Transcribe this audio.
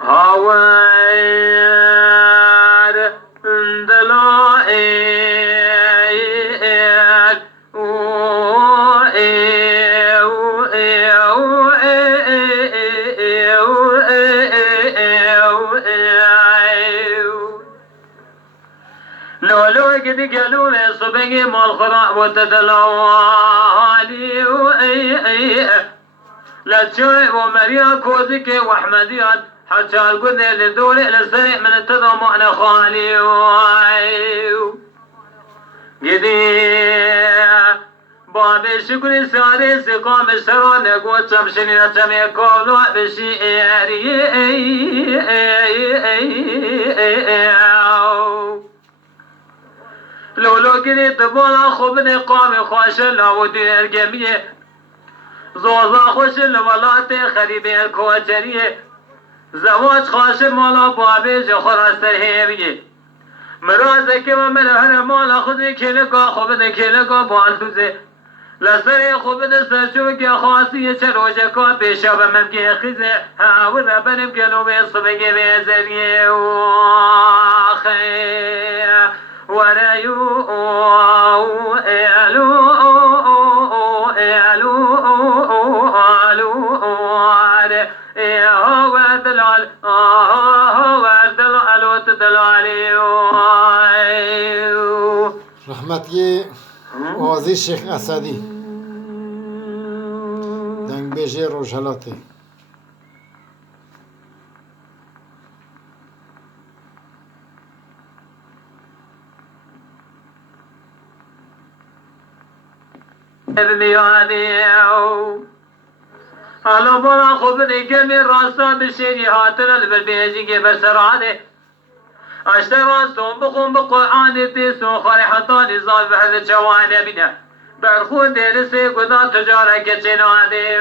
هاور دلائل لولو قد قالوا لي صبقي مال خراء وتدلوالي لا تشوي ومريا كوزك واحمديان حتى القد للدول للسريع من التضم وانا خالي قدي بابي شكري ساري سقام السران قوت تمشني نتمي كولو بشيري لولو قدي تبولا خبني قامي خوش ودير جميع زوزا خوش الولات خريبي الكوتريه زواج خاش مالا بابي جخرا سرهيبيه مرازك وملهر مالا خذ كلكا خبد كلكا بالدوزه لسري خبد سرچوك خاصية چروجكا بشاب ممكي خزه هاور بنم قلو بصبق بزريه واخي وريو الو رحمتی اوازی شیخ اسدی دنگ بیجی روشلاتی حالا بالا خوب دیگه راستا بشینی حاطر البربیجی که بسراده اشتغل صوم بخون بقرآن تيسو خاري حتى نزال بحث جوانه بنا برخون درسي قدا تجارة كتنادي